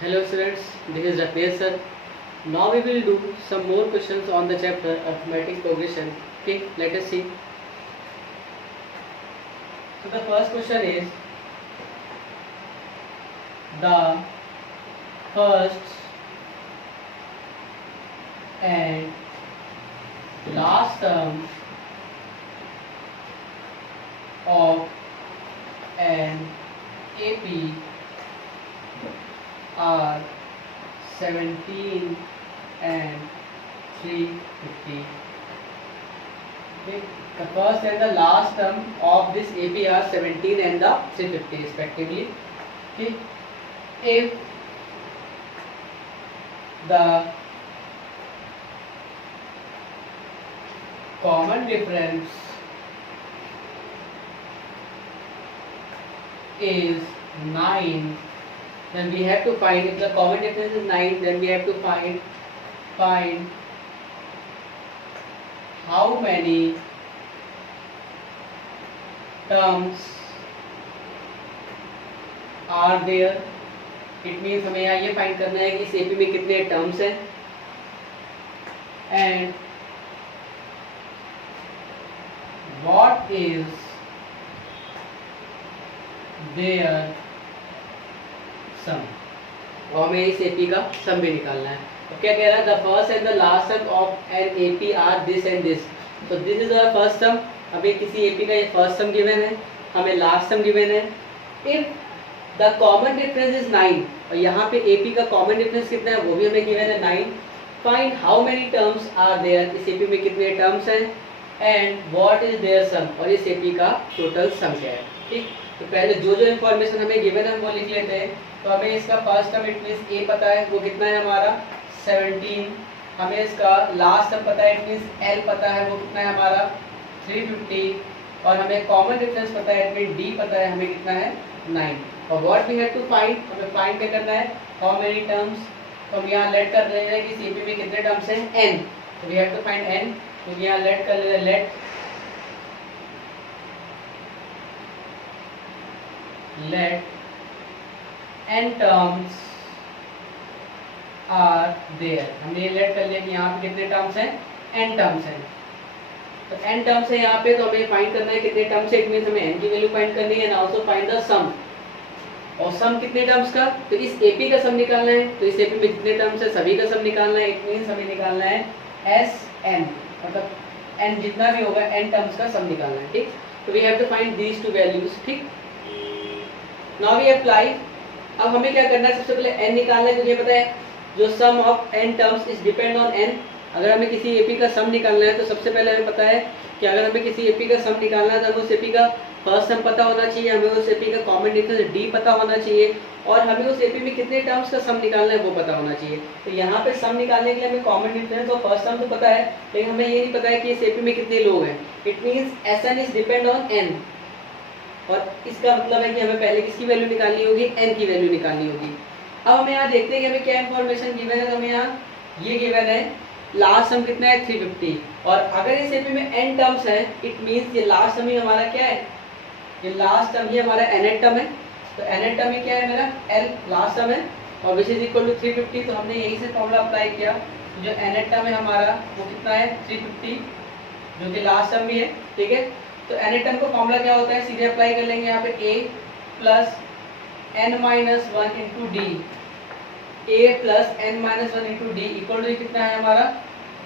Hello students, this is Ratnesh sir. Now we will do some more questions on the chapter arithmetic progression. Okay, let us see. So the first question is the first and last term of an AP are 17 and 350. Okay. The first and the last term of this AP are 17 and the 350 respectively. Okay. If the common difference is 9, then we have to find, if the common difference is 9, then we have to find how many terms are there. It means हमें यहाँ ये find करना है कि इस AP में कितने terms हैं and what is their sum. और हमें इस AP का सम भी निकालना है. तो क्या कह रहा है, the first and the last term of an AP are this and this. तो this is our first term. हमें किसी AP का ये फर्स्ट टर्म गिवन है, हमें लास्ट टर्म गिवन है. If the common difference is 9 और यहाँ पे AP का कॉमन डिफरेंस कितना है वो भी हमें गिवन है 9. Find how many terms are there. इस AP में कितने टर्म्स हैं and what is their sum. और इस AP का टोटल सम क्या है. ठीक, तो पहले जो जो इन्फॉर्मेशन हमें गिवन है वो लिख लेते हैं. तो हमें इसका first term it means A पता है, वो कितना है हमारा 17. हमें इसका लास्ट टर्म पता है, इट मींस L पता है, वो कितना है हमारा 350. और हमें कॉमन डिफरेंस पता है, इट मींस D पता है, हमें कितना है 9. और what we have to find, हमें फाइंड क्या करना है, हाउ मेनी टर्म्स. तो हम यहाँ लेट कर रहे हैं कि CP में कितने टर्म्स हैं n. तो we have to find n. तो यहाँ लेट कर ले, let n terms are there. हमने ये लेट कर लिया कि यहाँ पे कितने टर्म्स हैं, n टर्म्स हैं. तो n टर्म्स है यहाँ पे, तो हमें फाइंड करना है कितने टर्म्स है. इट मींस हमें n की वैल्यू फाइंड करनी है एंड आल्सो फाइंड द सम. और सम कितने टर्म्स का, तो इस AP का सम निकालना है. तो इस AP में जितने टर्म्स है सभी का सम निकालना है. इट मींस हमें निकालना है SN, मतलब n जितना भी होगा n टर्म्स का सम निकालना है. ठीक, तो we have to find these two values. ठीक, नाउ वी अप्लाई. अब हमें क्या करना है, सबसे पहले n निकालना है. तुझे पता है जो sum of n terms is depend on n. अगर हमें किसी AP का सम निकालना है तो सबसे पहले हमें पता है कि अगर हमें किसी AP का सम निकालना है तो हमें उस AP का फर्स्ट सम पता होना चाहिए, हमें उस AP का कॉमन डिफरेंस D पता होना चाहिए और हमें उस AP में कितने टर्म्स का सम निकालना है वो पता होना चाहिए. तो यहाँ पे सम निकालने के लिए हमें कॉमन डिफरेंस और फर्स्ट सम तो पता है, लेकिन हमें ये नहीं पता है कि इस AP में कितने लोग हैं. It means SN is depend on n. और इसका मतलब है कि हमें पहले किसकी वैल्यू निकालनी होगी, n की वैल्यू निकालनी होगी. अब हमें यहाँ देखते हैं कि हमें क्या इंफॉर्मेशन गिवन है. तो हमें यहाँ ये गिवन है लास्ट सम कितना है 350. और अगर इस AP में n टर्म्स हैं, इट मींस ये लास्ट सम ही हमारा क्या है, ये लास्ट टर्म ही हमारा nth टर्म है. तो nth टर्म ही क्या है मेरा L लास्ट टर्म है और विच इज इक्वल टू 350. तो हमने यही से फॉर्मूला अप्लाई किया. जो nth टर्म है हमारा वो कितना है 350, जो कि लास्ट टर्म भी है. ठीक है, तो nth टर्म का फॉर्मूला क्या होता है, सीधे अप्लाई कर लेंगे यहाँ पे a plus n minus 1 into D. a plus n minus 1 into D equal to कितना है हमारा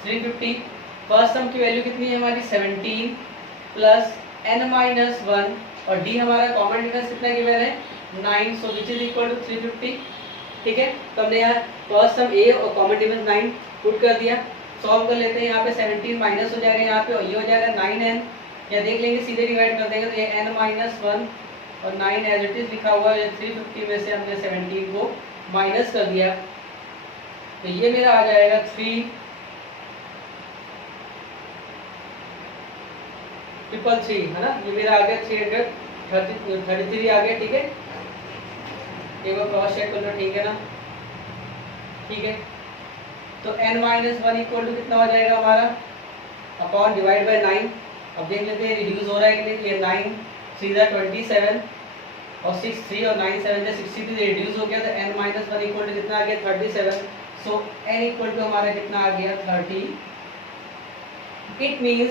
350. फर्स्ट टर्म की वैल्यू कितनी है हमारी 17 प्लस n माइनस 1 और d हमारा कॉमन डिफरेंस कितना गिवन है 9. सो विच इज इक्वल टू 350. ठीक है, तो हमने यहाँ फर्स्ट टर्म a और कॉमन डिफरेंस 9 पुट कर दिया. सॉल्व कर लेते हैं. यहाँ पे 17 माइनस हो जाएगा यहाँ पे और ये हो जाएगा 9n. या देख लेंगे सीधे डिवाइड कर देंगे तो ये n माइनस 1 और 9 एज इट इज लिखा हुआ है. 350 में से हमने 17 को माइनस कर दिया तो ये मेरा आ जाएगा 333 है ना. ये मेरा आ गया 333 आ गया. ठीक है, एक बार क्रॉस चेक कर लो. ठीक है ना, ठीक है. तो n माइनस 1 इक्वल टू कितना हो जाएगा हमारा अपॉन डिवाइड बाय 9. अब देख लेते हैं रिड्यूस हो रहा है कि नहीं. ये 9 3 27 और 6 3 और 9 7 से 63 रिड्यूस हो गया, तो n माइनस 1 इक्वल टू कितना आ गया 37। सो n इक्वल टू हमारा कितना आ गया 30। इट मींस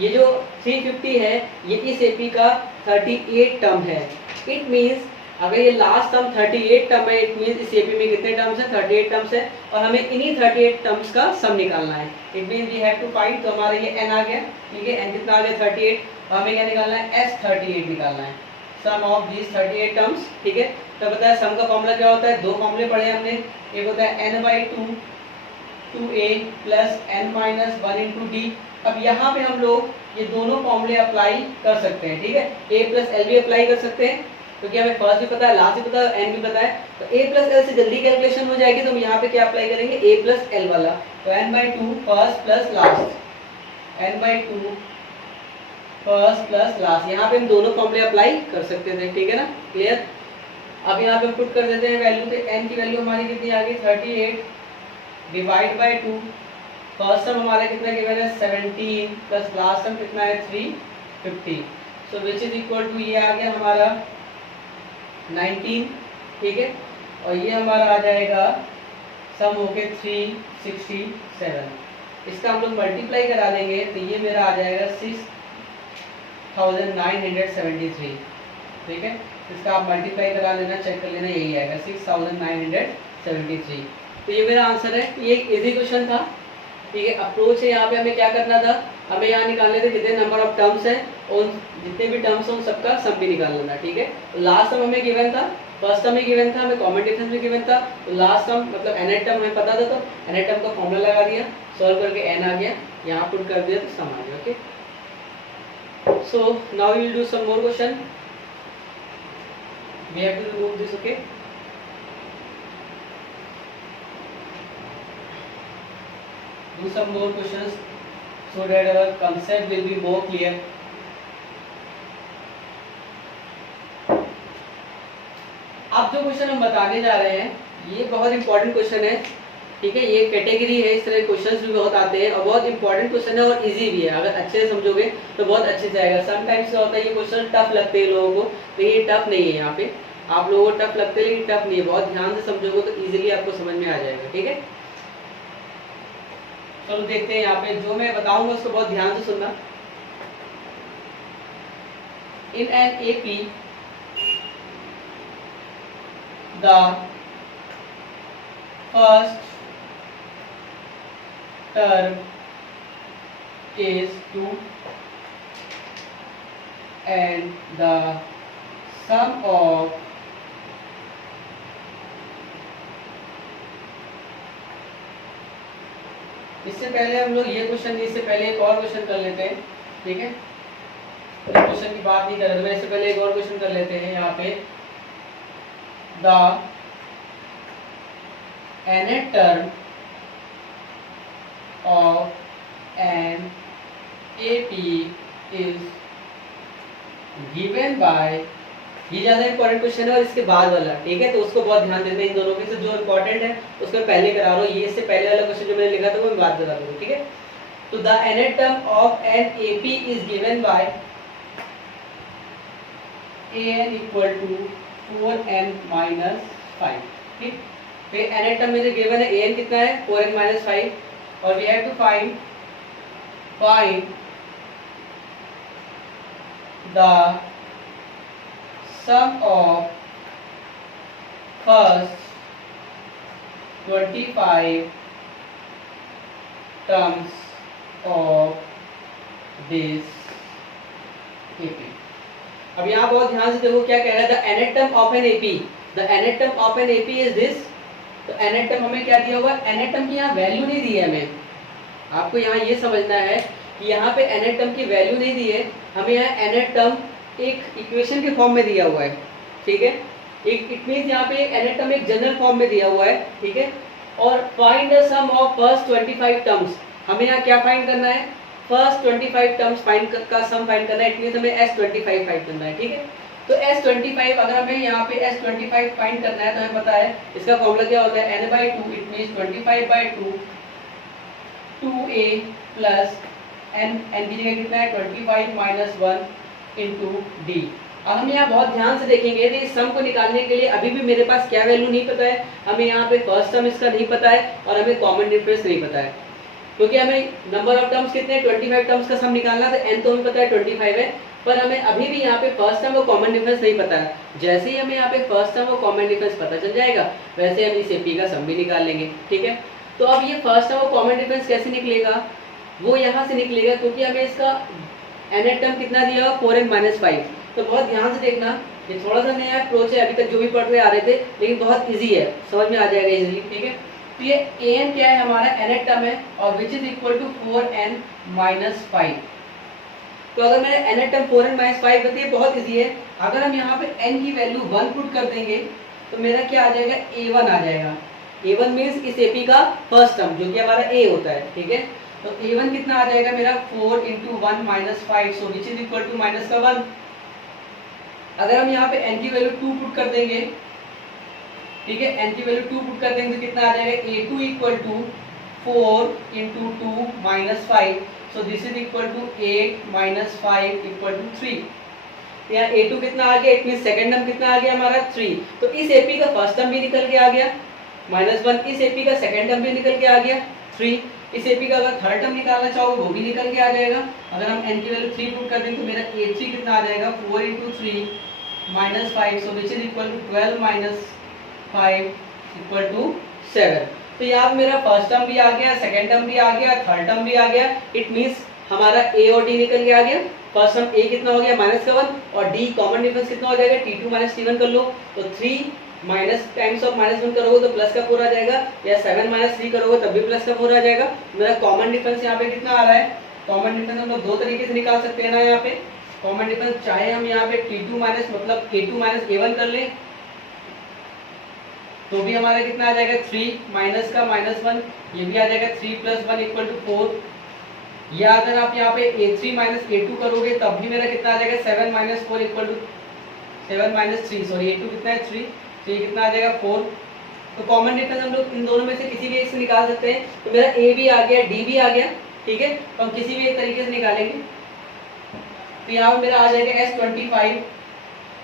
ये जो 350 है ये इस एपी का 38 टर्म है। इट मींस अगर ये लास्ट टर्म 38 टर्म है, इट मींस इस एपी में कितने टर्म्स है 38 टर्म्स है, और हमें इन्हीं 38 टर्म्स का सम निकालना है। It means we have to find, तो हमारा ये n आ गया, ठीक है, n कितना आ गया 38, और हमें क्या निकालना है S38 निकालना है, सम ऑफ दीस 38 टर्म्स, ठीक है। तो बताया सम का फॉर्मूला क्या होता है, दो फॉर्मूले पढ़े हमने, एक होता है n/2 2a plus n minus 1 into D. अब यहाँ पे हम लोग ये दोनों फॉर्मूले अप्लाई कर सकते हैं, ठीक है, a प्लस एल भी अप्लाई कर सकते हैं, क्योंकि हमें फर्स्ट भी पता है, लास्ट भी पता है, n भी पता है, तो a प्लस एल से जल्दी कैलकुलेशन हो जाएगी, तो हम यहाँ पे क्या अप्लाई करेंगे a प्लस एल वाला, तो n/2 first plus last, n/2 first plus last, यहाँ पे हम दोनों फॉर्मूले अप्लाई कर सकते थे, ठीक है ना, क्लियर। अब यहाँ पे हम पुट कर देते हैं वैल्यू, तो n की वैल्यू हमारी कितनी आ गई 38 डिवाइड बाय 2, फर्स्ट टर्म हमारा कितना गिवन है 17 प्लस लास्ट टर्म कितना है 350, सो विच इज इक्वल टू ये आ गया हमारा 19, ठीक है, और ये हमारा आ जाएगा सम होके 367। इसका हम लोग मल्टीप्लाई करा देंगे तो ये मेरा आ जाएगा 6973, ठीक है, इसका आप मल्टीप्लाई करा लेना, चेक कर लेना, यही आएगा 6973। तो ये मेरा आंसर है। ये एक इजी क्वेश्चन था, ठीक है। अप्रोच है, यहाँ पे हमें क्या करना था, हमें यहाँ निकालने थे कितने नंबर ऑफ टर्म्स हैं, और जितने भी टर्म्स हैं उन सबका सम भी निकाल लेना, ठीक है। तो लास्ट टर्म हमें गिवन था, फर्स्ट टर्म ही गिवन था, हमें कॉमन डिफरेंस भी गिवन था, तो लास्ट टर्म मतलब nth टर्म हमें पता था, तो nth टर्म का फॉर्मूला लगा दिया, सॉल्व करके n आ गया, यहाँ पुट कर दिया तो सम आ गया, okay. So now we will do some more question, we have to remove this, okay. Do some more questions so that our concept will be more clear. अब जो क्वेश्चन हम बताने जा रहे हैं ये बहुत इंपॉर्टेंट क्वेश्चन है, ठीक है, ये कैटेगरी है, इस तरह क्वेश्चंस भी बहुत आते हैं और बहुत इंपॉर्टेंट क्वेश्चन है और इजी भी है, अगर अच्छे से समझोगे तो बहुत अच्छे से आएगा। समटाइम्स क्या होता है ये क्वेश्चन टफ लगते हैं लोगों को, तो ये टफ नहीं है, यहाँ पे आप लोगों को टफ लगते हैं लेकिन टफ नहीं है, बहुत ध्यान से समझोगे तो इजीली आपको समझ में आ जाएगा, ठीक है। चलो देखते हैं, यहाँ पे जो मैं बताऊंगा उसको बहुत ध्यान से सुनना। In an AP the first term is 2 and the sum of इससे पहले हम लोग ये क्वेश्चन, इससे पहले एक और क्वेश्चन कर लेते हैं, ठीक है, क्वेश्चन की बात नहीं कर रहे, मैं इससे पहले एक और क्वेश्चन कर लेते हैं। यहाँ पे the nth term of an AP is given bye, ये ज्यादा इंपॉर्टेंट क्वेश्चन है और इसके बाद वाला, ठीक है, तो उसको बहुत ध्यान देते हैं। इन दोनों में से जो इंपॉर्टेंट है उसको पहले करा रहा हूँ, ये इससे पहले वाला क्वेश्चन जो मैंने लिखा था वो मैं बात बता दूंगा, ठीक है। तो the nth term of an AP is given by an equal to 4n minus 5, ठीक। फिर nth टर्म में जो गिवन है an कितना है 4n माइनस 5, और we have to find the sum of first 25 terms of this AP। अब यहाँ बहुत ध्यान से देखो क्या कह रहा है, the nth term of an AP, the nth term of an AP is this। तो nth term हमें क्या दिया हुआ है, nth term की यहाँ वैल्यू नहीं दी है हमें, आपको यहाँ ये समझना है कि यहाँ पे nth टर्म की वैल्यू नहीं दी है, हमें यहाँ nth टर्म एक इक्वेशन के फॉर्म में दिया हुआ है, ठीक है, एक इट मींस यहाँ पे nth टर्म एक जनरल फॉर्म में दिया हुआ है, ठीक है। और find the sum of first 25 terms, हमें यहाँ क्या फाइंड करना है, फर्स्ट 25 टर्म्स का सम फाइंड करना है, इट मींस हमें S25 फाइंड करना है, ठीक है। तो S25 अगर हमें यहाँ पे S25 फाइंड करना है तो हमें पता है इसका फॉर्मूला क्या होता है, n/2, it means 25/2 2a plus n की जगह कितना है 25 माइनस 1 इंटू डी, अब हम यहाँ बहुत ध्यान से देखेंगे तो इस सम को निकालने के लिए अभी भी मेरे पास क्या वैल्यू नहीं पता है, हमें यहाँ पे फर्स्ट टर्म इसका नहीं पता है और हमें कॉमन डिफरेंस नहीं पता है, क्योंकि हमें नंबर ऑफ टर्म्स कितने हैं 25 टर्म्स का सम निकालना है, तो n तो हमें पता है 25 है, पर हमें अभी भी यहाँ पे फर्स्ट टर्म और कॉमन डिफरेंस नहीं पता है। जैसे ही हमें यहाँ पे फर्स्ट टर्म और कॉमन डिफरेंस पता चल जाएगा वैसे हम इस एपी का सम भी निकाल लेंगे, ठीक है। तो अब ये फर्स्ट टर्म और कॉमन डिफरेंस कैसे निकलेगा, वो यहाँ से निकलेगा क्योंकि हमें इसका nth टर्म कितना दिया हुआ 4n-5। तो बहुत ध्यान से देखना, ये थोड़ा सा नया अप्रोच है, अभी तक जो भी पढ़ रहे आ रहे थे, लेकिन बहुत इजी है, समझ में आ जाएगा इजीली, ठीक है। तो ये an क्या है हमारा nth टर्म है और विच इज इक्वल टू 4n-5। तो अगर मेरे nth टर्म 4n-5 होती है, बहुत इजी है, अगर हम यहाँ पे n की वैल्यू 1 पुट कर देंगे तो मेरा क्या आ जाएगा a1 आ जाएगा। a1 मीन्स इस एपी का फर्स्ट टर्म जो कि हमारा a होता है, ठीक है। तो a1 कितना आ जाएगा मेरा 4 × 1 - 5, so which is equal to minus का 1। अगर हम यहाँ पे n की वैल्यू 2 पुट कर देंगे, ठीक है, n की वैल्यू 2 पुट कर देंगे तो कितना आ जाएगा a2 equal to 4 × 2 - 5, so this is equal to 8 - 5 equal to 3। यहाँ a2 कितना आ गया, इट मींस सेकंड टर्म कितना आ गया हमारा 3। तो इस एपी का फर्स्ट टर्म भी निकल के आ गया -1, इस एपी का सेकंड टर्म भी निकल के आ गया 3, इस एपी का अगर थर्ड टर्म निकालना चाहोगे वो भी निकल के आ जाएगा। अगर हम n की वैल्यू 3 पुट कर देंगे तो मेरा a3 कितना आ जाएगा 4 × 3 - 5, so which is equal to 12 - 5 equal to 7। तो यहाँ मेरा फर्स्ट टर्म भी आ गया, सेकंड टर्म भी आ गया, थर्ड टर्म भी आ गया, इट मींस हमारा a और d निकल के आ गया। फर्स्ट टर्म a कितना हो गया -1 और d कॉमन डिफरेंस कितना हो जाएगा t2 - t1 कर लो, तो 3 माइनस टाइम्स ऑफ -1 करोगे तो प्लस का 4 आ जाएगा, या 7 - 3 करोगे तब भी प्लस का 4 आ जाएगा। मेरा कॉमन डिफरेंस यहाँ पे कितना आ रहा है, कॉमन डिफरेंस हम लोग दो तरीके से निकाल सकते हैं ना। यहाँ पे कॉमन डिफरेंस चाहे हम यहाँ पे t2 मतलब a2 - a1 कर लें तो भी हमारा कितना आ जाएगा 3 माइनस का -1, ये भी आ जाएगा 3 + 1 इक्वल टू 4। या अगर आप यहाँ पे a3 - a2 करोगे तब भी मेरा कितना आ जाएगा 7 - 4 इक्वल टू 7 - 3, सॉरी a2 कितना है 3, तो ये कितना आ जाएगा 4। तो कॉमन डिफरेंस हम लोग इन दोनों में से किसी भी एक से निकाल सकते हैं। तो मेरा a भी आ गया, d भी आ गया, ठीक है, तो हम किसी भी एक तरीके से निकालेंगे। तो यहाँ मेरा आ जाएगा S25।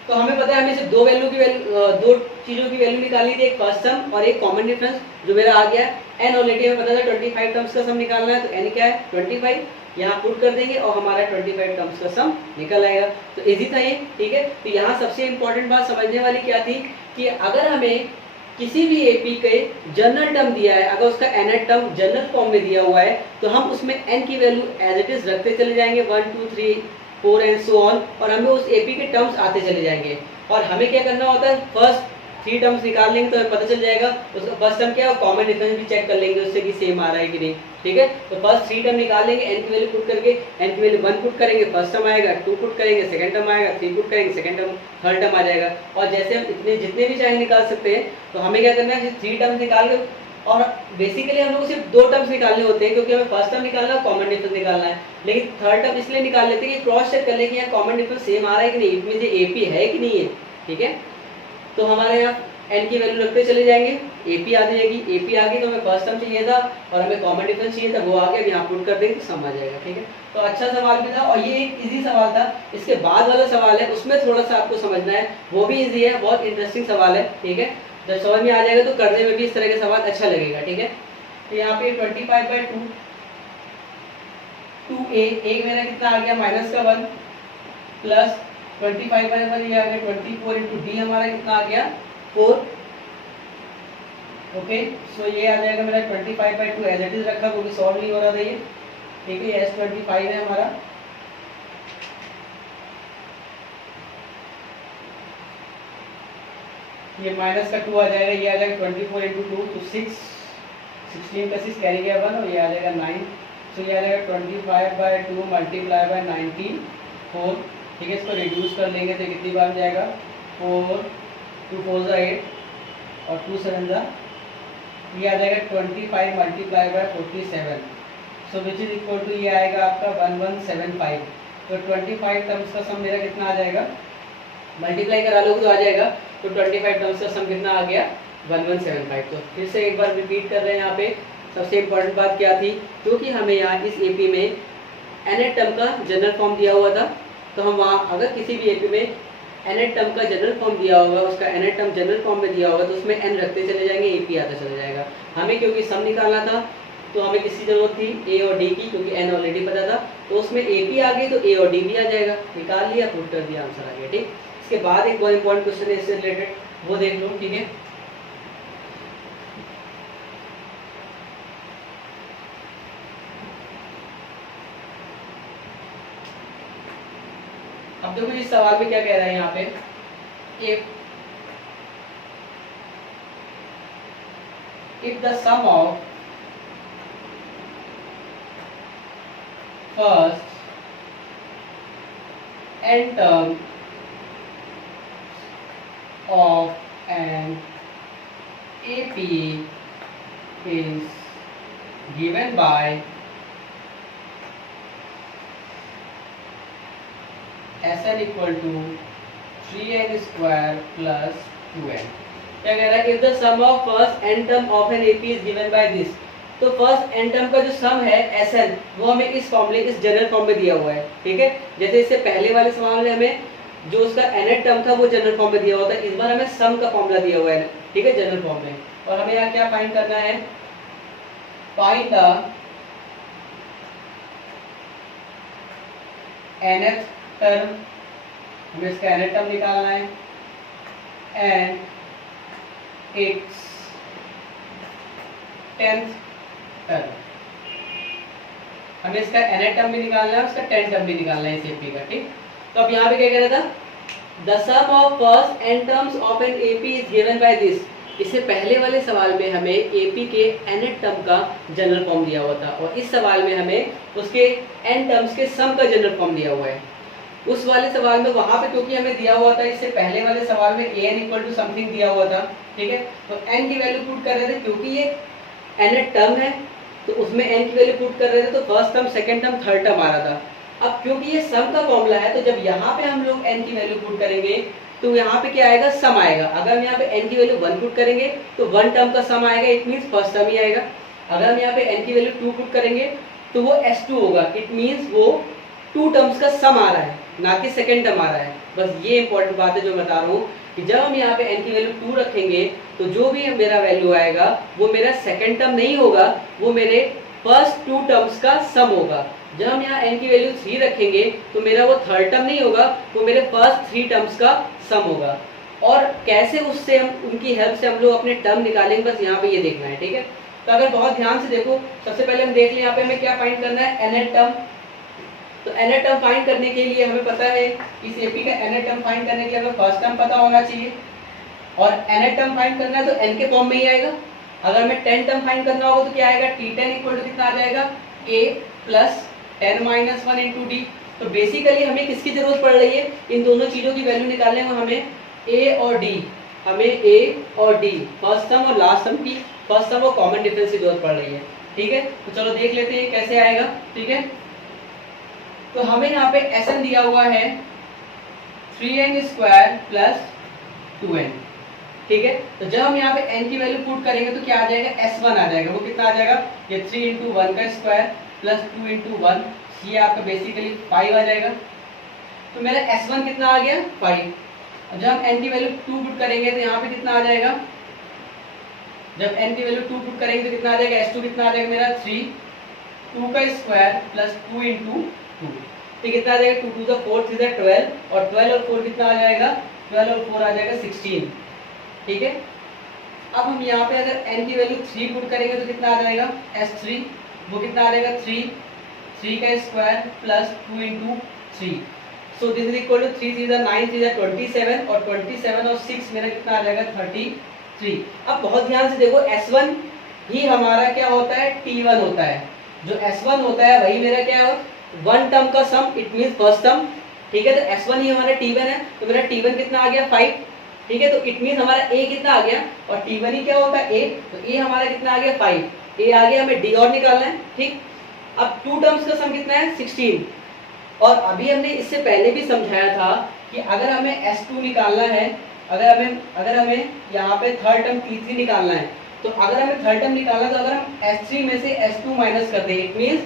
तो हमें पता है हमें सिर्फ दो चीजों की वैल्यू निकालनी थी, एक फर्स्ट टर्म और एक कॉमन डिफरेंस, जो मेरा आ गया n ऑलरेडी हमें पता था 25 टर्म्स का सम निकालना है, तो n क्या है 25, यहाँ पुट कर देंगे और हमारा 25 टर्म्स का सम निकल आएगा। तो इजी था ये, ठीक है। तो यहाँ सबसे इंपॉर्टेंट बात समझने वाली क्या थी कि अगर हमें किसी भी एपी के जनरल टर्म दिया है, अगर उसका nth टर्म जनरल फॉर्म में दिया हुआ है तो हम उसमें n की वैल्यू एज इट इज रखते चले जाएंगे 1 2 3 4 एंड सो ऑन, और हमें उस एपी के टर्म्स आते चले जाएंगे। और हमें क्या करना होता है, फर्स्ट 3 टर्म्स निकाल लेंगे तो हमें पता चल जाएगा उसका फर्स्ट टर्म क्या है, कॉमन डिफरेंस भी चेक कर लेंगे उससे कि सेम आ रहा है कि नहीं, ठीक है। तो फर्स्ट 3 टर्म निकाल लेंगे, n की वैल्यू पुट करके, n की वैल्यू 1 पुट करेंगे, फर्स्ट टर्म आएगा, 2 पुट करेंगे, सेकंड टर्म आएगा, 3 पुट करेंगे, सेकंड टर्म, थर्ड टर्म आ जाएगा। और जैसे हम इतने जितने भी चाहे निकाल सकते हैं, तो हमें क्या करना है 3 टर्म्स निकाल के, और बेसिकली हम लोग को सिर्फ 2 टर्म्स निकालने होते हैं क्योंकि हमें फर्स्ट टर्म निकालना है, कॉमन डिफरेंस निकालना है। लेकिन थर्ड टर्म इसलिए निकाल लेते हैं कि क्रॉस चेक कर ले कि यहाँ कॉमन डिफरेंस सेम आ रहा है कि नहीं, इट मींस ये एपी है कि नहीं है, ठीक है। तो हमारे यहाँ n की वैल्यू रखते चले जाएंगे, एपी आ जाएगी, एपी आ गई तो हमें फर्स्ट टर्म चाहिए था और हमें कॉमन डिफरेंस चाहिए था, वो आ गया, यहाँ पुट कर देंगे तो सम आ जाएगा, ठीक है। तो अच्छा सवाल भी था और ये एक इजी सवाल था। इसके बाद वाला सवाल है उसमें थोड़ा सा आपको समझना है, वो भी इजी है, बहुत इंटरेस्टिंग सवाल है, ठीक है। जब समझ में आ जाएगा तो करने में भी इस तरह के सवाल अच्छा लगेगा, ठीक है। तो यहाँ पे 25/2 2a, एक मेरा कितना आ गया -1 प्लस 25/1 ये आ गया 24 × d, हमारा कितना आ गया 4, ओके। सो ये आ जाएगा मेरा 25/2 एज इट इज रखा, क्योंकि सॉल्व नहीं हो रहा था ये, ठीक है। ये S25 है हमारा, ये माइनस का 2 आ जाएगा, ये आ जाएगा 24 × 2 तो 6, 16 का 6 कैरी गया 1 और ये आ जाएगा 9, सो ये आ जाएगा 25/2 × 94, ठीक है। इसको रिड्यूस कर लेंगे तो कितनी बार जाएगा 4 2 4 8 और 2 7 ये आ जाएगा 25 × 47, सो विच इज इक्वल टू ये आएगा आपका 1175। तो 25 टर्म्स का सम मेरा कितना आ जाएगा, मल्टीप्लाई करा लोगे तो आ जाएगा, तो 25 टर्म्स का सम कितना आ गया 1175। तो फिर से एक बार रिपीट कर रहे हैं, यहाँ पे सबसे इम्पोर्टेंट बात क्या थी, क्योंकि हमें यहाँ इस एपी में nth टर्म का जनरल फॉर्म दिया हुआ था, तो हम वहाँ अगर किसी भी एपी में nth टर्म का जनरल फॉर्म दिया होगा, उसका nth टर्म जनरल फॉर्म में दिया होगा तो उसमें n रखते चले जाएंगे, AP आता चला जाएगा। हमें क्योंकि सम निकालना था तो हमें किसकी जरूरत थी, A और D की, क्योंकि n ऑलरेडी पता था, तो उसमें AP आ गई तो A और D भी आ जाएगा। निकाल लिया, पुट कर दिया, आंसर आ गया। ठीक, इसके बाद एक बहुत इंपॉर्टेंट क्वेश्चन है इससे रिलेटेड, वो देख लो। ठीक है, अब देखो इस सवाल में क्या कह रहा है यहाँ पे, if the sum of first n term of an AP is given by Sn equal to 3n square plus 2n। क्या कह रहा है, if the sum of first n term of an AP is given by this, तो first n term का जो सम है Sn वो हमें इस फॉर्मूले, इस जनरल फॉर्म में दिया हुआ है। ठीक है, जैसे इससे पहले वाले सवाल में हमें जो उसका nth टर्म था वो जनरल फॉर्म में दिया हुआ था, इस बार हमें सम का फॉर्मूला दिया हुआ है। ठीक है, जनरल फॉर्म में। और हमें यहाँ क्या फाइंड करना है, फाइंड द nth टर्म, हमें इसका nth टर्म निकालना है, एंड इट्स 10th टर्म, हमें इसका nth टर्म भी निकालना है, उसका 10th टर्म भी निकालना है इस AP का। ठीक, तो अब यहाँ पे क्या कह रहा था, the sum of first n terms of an AP is given by this. इससे पहले वाले सवाल में हमें AP के nth टर्म का जनरल फॉर्म दिया हुआ था, और इस सवाल में हमें उसके n टर्म्स के सम का जनरल फॉर्म दिया हुआ है। उस वाले सवाल में वहां पे क्योंकि हमें दिया हुआ था, इससे पहले वाले सवाल में an इक्वल टू समथिंग दिया हुआ था। ठीक है, तो n की वैल्यू पुट कर रहे थे, क्योंकि ये nth टर्म है तो उसमें n की वैल्यू पुट कर रहे थे, तो first term, second term, third term आ रहा था। अब क्योंकि ये सम का फॉर्मूला है, तो जब यहाँ पे हम लोग n की वैल्यू पुट करेंगे तो यहाँ पे क्या आएगा, सम आएगा। अगर हम यहाँ पे n की वैल्यू 1 पुट करेंगे तो 1 टर्म का सम आएगा, इट मींस फर्स्ट टर्म ही आएगा। अगर हम यहाँ पे n की वैल्यू 2 पुट करेंगे तो वो S2 होगा, इट मींस वो 2 टर्म्स का सम आ रहा है, ना कि सेकंड टर्म आ रहा है। बस ये इंपॉर्टेंट बात है जो बता रहा हूँ कि जब हम यहाँ पे n की वैल्यू 2 रखेंगे तो जो भी मेरा वैल्यू आएगा वो मेरा सेकंड टर्म नहीं होगा, वो मेरे फर्स्ट 2 टर्म्स का सम होगा। जब हम यहाँ n की वैल्यू 3 रखेंगे तो मेरा वो थर्ड टर्म नहीं होगा, वो मेरे फर्स्ट 3 टर्म्स का सम होगा। और कैसे उससे हम, उनकी हेल्प से हम लोग अपने टर्म निकालेंगे, बस यहाँ पे ये देखना है। ठीक है, तो अगर बहुत ध्यान से देखो, सबसे पहले हम देख लें यहाँ पे हमें क्या फाइंड करना है, nth टर्म। तो nth टर्म फाइंड करने के लिए हमें पता है, इस AP का nth टर्म फाइंड करने के लिए हमें फर्स्ट टर्म पता होना चाहिए, और nth टर्म फाइंड करना है तो n के फॉर्म में ही आएगा। अगर हमें 10 टर्म फाइंड करना होगा तो क्या आएगा, T10 इक्वल टू कितना आ जाएगा, A plus 10 minus 1 into D। तो बेसिकली हमें किसकी जरूरत पड़ रही है, इन दोनों चीजों की वैल्यू निकालने में हमें A और D, हमें A और D, फर्स्ट टर्म और लास्ट टर्म की, फर्स्ट टर्म और कॉमन डिफरेंस की जरूरत पड़ रही है। ठीक है, तो चलो देख लेते हैं कैसे आएगा। ठीक है, तो हमें यहाँ पे Sn दिया हुआ है 3n स्क्वायर प्लस 2n। ठीक है, तो जब हम यहाँ पे n की वैल्यू पुट करेंगे तो क्या आ जाएगा, S1 आ जाएगा। वो कितना आ जाएगा, ये 3 इंटू 1 का स्क्वायर प्लस 2 इंटू 1, ये आपका बेसिकली 5 आ जाएगा। तो मेरा S1 कितना आ गया, 5। और जब हम n की वैल्यू 2 पुट करेंगे तो यहाँ पे कितना आ जाएगा, जब n की वैल्यू 2 पुट करेंगे तो कितना आ जाएगा, S2 कितना आ जाएगा मेरा 3, 2 का स्क्वायर प्लस 2 इंटू 2, तो कितना आ जाएगा, 2 टू द 4, 3 द 12, और 12 और 4 कितना आ जाएगा, 12 और 4 आ जाएगा 16। ठीक है, अब हम यहाँ पे अगर n की वैल्यू 3 पुट करेंगे तो कितना आ जाएगा, S3, वो कितना आ जाएगा 3 का square plus 2 into 3, so this is equal to 3 3 9 3 27, और 27 और 6 मेरा कितना आ जाएगा 33। अब बहुत ध्यान से देखो, S1 ही हमारा क्या होता है, T1 होता है। जो S1 होता है वही मेरा क्या है, 1 टर्म का सम, इट मींस फर्स्ट टर्म। ठीक है, तो S1 ही हमारा T1 है, तो मेरा T1 कितना आ गया 5। ठीक है, तो इट मींस हमारा A कितना आ गया, और T1 ही क्या होता है A, तो A हमारा कितना आ गया 5, A आ गया, हमें D और निकालना है। ठीक, अब 2 टर्म्स का सम कितना है 16, और अभी हमने इससे पहले भी समझाया था कि अगर हमें S2 निकालना है, अगर हमें यहाँ पे थर्ड टर्म T3 निकालना है, तो अगर हमें थर्ड टर्म निकालना है तो अगर हम S3 में से S2 माइनस कर देंगे, इट मींस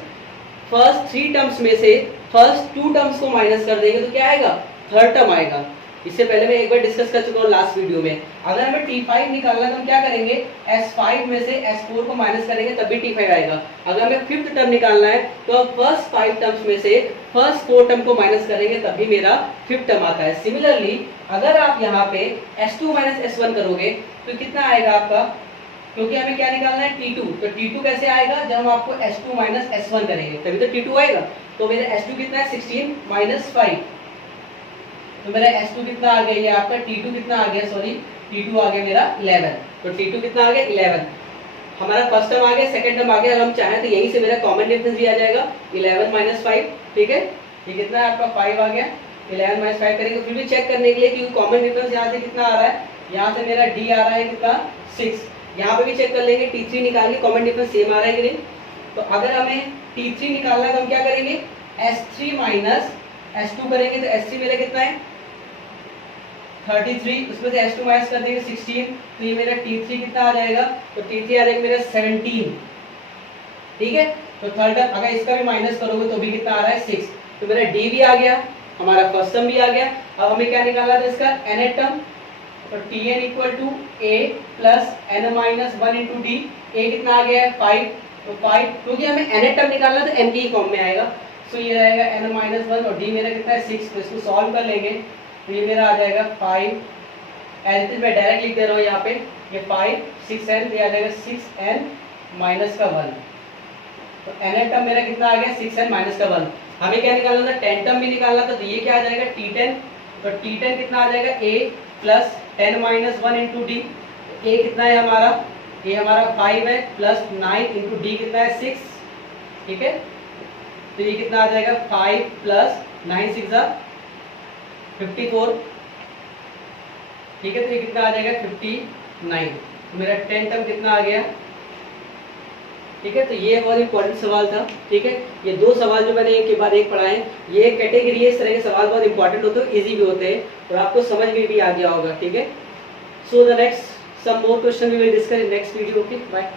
फर्स्ट 3 टर्म्स में से फर्स्ट 2 टर्म्स को माइनस कर देंगे तो क्या आएगा, थर्ड टर्म आएगा। इससे पहले मैं एक बार डिस्कस कर चुका हूँ लास्ट वीडियो में। अगर हमें T5 निकालना है तो हम क्या करेंगे, S5 में से S4 को माइनस करेंगे तभी T5 आएगा। अगर हमें फिफ्थ टर्म निकालना है तो हम फर्स्ट 5 टर्म्स में से फर्स्ट 4 टर्म को माइनस करेंगे तभी मेरा फिफ्थ टर्म आता है। सिमिलरली अगर आप यहाँ पे S2 माइनस S1 करोगे तो कितना आएगा आपका, क्योंकि हमें क्या निकालना है T2, तो T2 कैसे आएगा, जब हम आपको S2 माइनस S1 करेंगे तभी तो T2 आएगा। तो मेरा S2 कितना है 16 माइनस 5, तो मेरा S2 कितना आ गया, ये आपका T2 कितना आ गया, सॉरी T2 आ गया मेरा 11, तो T2 कितना आ गया 11, हमारा फर्स्ट टर्म आ गया, सेकंड टर्म आ गया। अगर हम चाहें तो यहीं से मेरा कॉमन डिफरेंस भी आ जाएगा 11 माइनस 5, ठीक है, ये कितना है आपका 5 आ गया, 11 माइनस 5 करेंगे, फिर भी चेक करने के लिए क्योंकि कॉमन डिफरेंस यहाँ से कितना आ रहा है, यहाँ से मेरा D आ रहा है कितना 6, यहाँ पे भी चेक कर लेंगे T3 निकाल के कॉमन डिफरेंस सेम आ रहा है कि नहीं। तो अगर हमें T3 निकालना है तो हम क्या करेंगे, S3 माइनस S2 करेंगे, तो S3 मेरा कितना है 33, उसमें से S2 माइनस कर देंगे 16, तो ये मेरा T3 कितना आ जाएगा, तो T3 आ जाएगा मेरा 17, ठीक है। तो थर्ड टर्म अगर इसका भी माइनस करोगे तो भी कितना आ रहा है 6, तो मेरा D भी आ गया, हमारा फर्स्ट टर्म भी आ गया। अब हमें क्या निकालना था इसका nth टर्म, तो Tn equal to A plus n minus 1 into D, A कितना आ गया है 5, तो 5 क्योंकि हमें nth टर्म निकालना तो n के ही फॉर्म में आएगा, तो ये रहेगा n माइनस 1 और D मेरा कितना है 6, तो इसको सॉल्व कर लेंगे तो ये मेरा आ जाएगा 5, एन मैं डायरेक्ट लिख दे रहा हूँ यहाँ पे, ये 5 6n, ये आ जाएगा 6n माइनस का 1, तो nth टर्म मेरा कितना आ गया 6n माइनस का 1। हमें क्या निकालना था, 10 टर्म भी निकालना था, तो ये क्या आ जाएगा T10, तो T10 कितना आ जाएगा A plus 10 minus 1 into D, A कितना है हमारा, A हमारा 5 है प्लस 9 इंटू डी कितना है 6, ठीक है, तो ये कितना आ जाएगा 5 प्लस 9 6 54, ठीक है, तो ये कितना आ जाएगा 59, तो मेरा 10 टर्म कितना आ गया, ठीक है। तो ये बहुत इंपॉर्टेंट सवाल था, ठीक है, ये दो सवाल जो मैंने एक के बाद एक पढ़ाए, ये कैटेगरी है, इस तरह के सवाल बहुत इंपॉर्टेंट होते हैं, इजी भी होते हैं और आपको समझ में भी आ गया होगा, ठीक है। So the next some more question we will discuss in next video, okay bye.